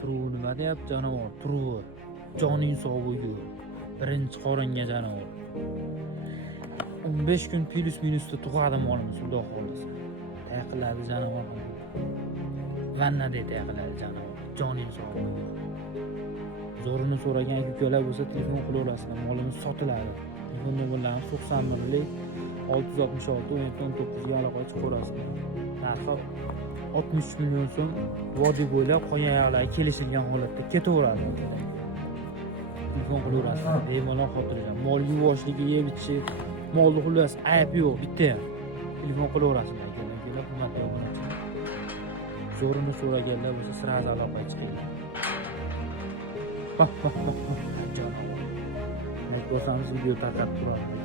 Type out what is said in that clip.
Turuvi nima deyapti janovar? Turuvi. Joning sog'ligi. Birinchi qoringa janovar. 15 kun plus minusda tug'adi molimiz, xudo xolisa. Tayqiladi janovar. Vannada tayqiladi janovar. Joning sog'ligi. Zo'rini so'ragan ukalar bo'lsa telefon qila olasizlar. Molimiz sotiladi. Telefon nomerlarini 91lik 666 19 ga aloqa qilib ko'rasizlar. Narxi 60 million so'm vodiy bo'ylab qolgan yoqlarga kelishilgan holatda ketaveradi. Telefon qilaverasizlar. Bemalol xotirjam. Mol yuvoshligi, yeb ichishi, molni xullas ayb yo'q, bitta ham. Telefon qilaverasizlar. Kelib xizmat yo'q. Zo'rini so'raganlar bo'lsa siraz aloqa chiqinglar. Janovar. Aytib bo'lsangiz video tarqab turadi.